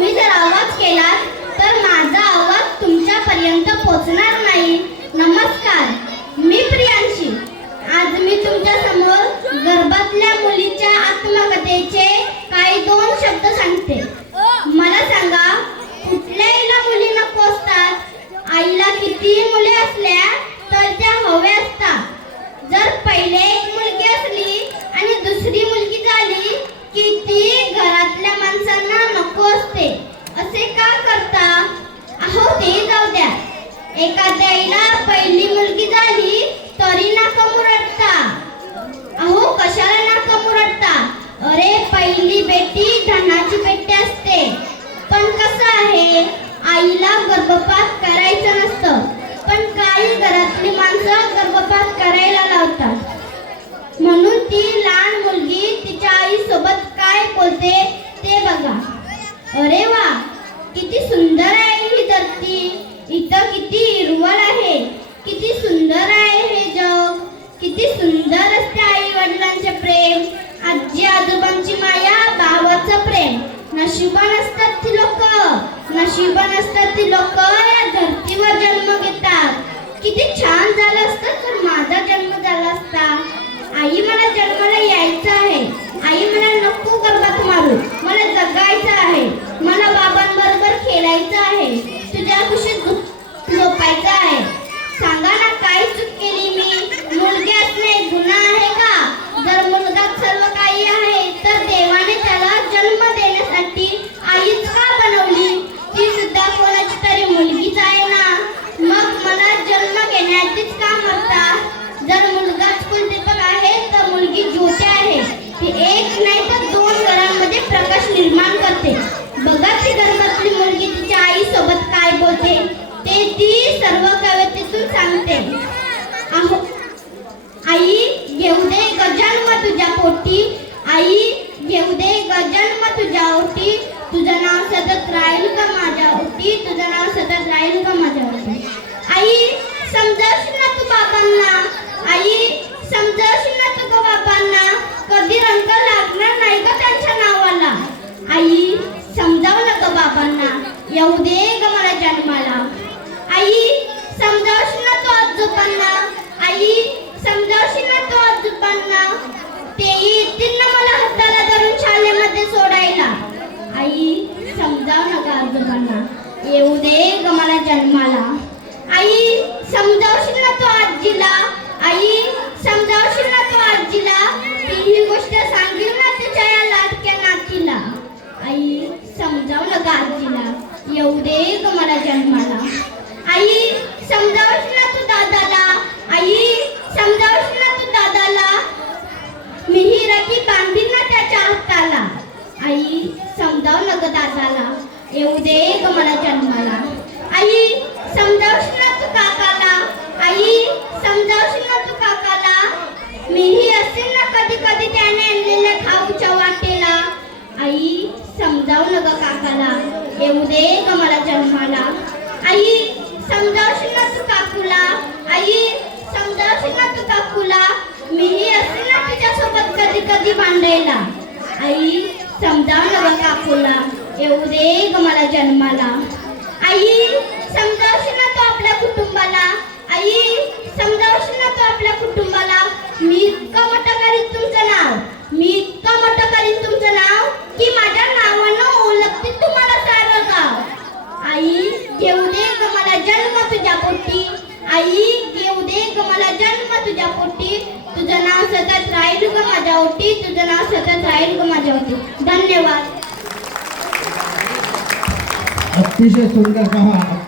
तुम्ही जर आवाज केलात तर माझा आवाज तुमच्यापर्यंत पोहोचणार नाही. नमस्कार, मी प्रियांशी. आज मी तुमच्या समोर गर्भातल्या मुलीच्या आत्मकथेचे काही 2 शब्द सांगते. मला सांगा, कुठल्याहीला मुली नको असतात? आईला किती मुले असल्या तर त्या हव्या असतात. जर पहिले एक मुलगी असली आणि दुसरी मुलगी झाली की ती घरातल्या माणसांना नको असते. असे का करता? अहो, ते जाऊ द्या. एखाद्या आईला पहिली मुलगी झाली तरी नाक मुरडता. अहो, कशाला नाक मुरडता? अरे, पहिली बेटी धनाची पेटी असते. पण कसं आहे, आईला गर्भपात करायचं नसतं, पण काही घरातली माणसं गर्भपात करायला लावतात. म्हणून ती लहान मुलगी तिच्या आई सोबत काय बोलते ते बघा. अरे वा, किती सुंदर आहे ही धरती. इथं किती हिरवळ आहे. किती सुंदर आहे हे जग. किती सुंदर असते आई वडिलांचे प्रेम, आजी आजोबांची माया, भावाचं प्रेम. नशिबान असतात ती लोक, नशिबान असतात ती लोक या धरतीवर जन्म घेतात. किती छान झालं असतं जर माझा जन्म झाला असता. आई, मला जन्माला यायचं आहे. आई, मला नको गर्भात मारू. मला जगायचं आहे. मला बाबांबरोबर खेळायचं आहे. तुझ्या कुशीत झोपायचं आहे. सांगा ना, काय चूक केली मी? मुलगी असणे गुन्हा आहे का? जर मुलगा सर्व काही आहे तर देवाने त्याला जन्म देण्यासाठी आईच का बनवली? ती सुद्धा कोणाची तरी मुलगीच आहे ना. मग मला जन्म घेण्याचीच का मरता? जर मुलगाच कुलदीपक आहे तर मुलगी ज्योती आहे. ती एक नाही तर 2 घरांमध्ये प्रकाश निर्माण करते. बघा, ती गर्भातली मुलगी तिच्या आई सोबत काय बोलते ते ती सर्व कवितेतून सांगते. अहो, आई, घेऊ दे गजन्म तुझ्या पोटी. आई, घेऊ दे गजन्म तुझ्या ओटी. तुझं नाव सतत राहील का माझ्या ओटी. तुझं नाव सतत राहील का माझ्या ओटी. आई, समजावशील ना तू बाबांना. आई, समजावशील ना तू बाबांना. कधी रंग लागणार नाही का त्यांच्या नावाला. आई, समजाव ना ग बाबांना. येऊ दे ग मला जन्माला. आई, समजावशील ना तू आजोबांना. आई, समजावशील ना तू आजोबांना. तेही येतील ना मला हाताला धरून शाळेमध्ये सोडायला. आई, समजाव ना ग आजोबांना. येऊ दे ग मला जन्माला. आई, समजावशील ना तू आजीला. आई, समजावशील ना तू आजीला. ती ही गोष्ट सांगील ना तिच्या या लाडक्या नातीला. आई, समजाव ना ग आजीला. येऊ दे ग मला जन्माला. आई, समजावशील ना तू दादाला. आई, समजावशील ना तू दादाला. मीही राखी बांधील ना त्याच्या हाताला. आई, समजाव ना ग दादाला. येऊ दे ग मला जन्माला. आई, समजावशील ना तू काकाला. आई, समजावशील ना तू काकाला. मीही असेल ना कधी कधी त्याने आणलेल्या खाऊच्या वाटेला. आई, समजाव ना ग काकाला. येऊ दे ग मला जन्माला. आई, समजावशील ना तू काकूला. आई, समजावशील ना तू काकूला. मीही असेल ना तिच्यासोबत कधी कधी भांडायला. आई, समजाव ना ग काकूला. येऊ दे ग मला जन्माला. आई, समजावशील ना तू आपल्या कुटुंबाला. आई, समजावशील ना तू आपल्या कुटुंबाला. मी इतकं मोठं करीन तुमचं नाव. मी इतकं मोठं करीन तुमचं नाव की माझ्या नावानं ओळखते तुम्हाला सारं गाव. आई, घेऊ दे ग मला जन्म तुझ्या पोटी. आई, घेऊ दे ग मला जन्म तुझ्या पोटी. तुझं नाव सतत राहील ग माझ्या ओटी. तुझं नाव सतत राहील ग माझ्या ओटी. धन्यवाद. अतिशय सुंदर.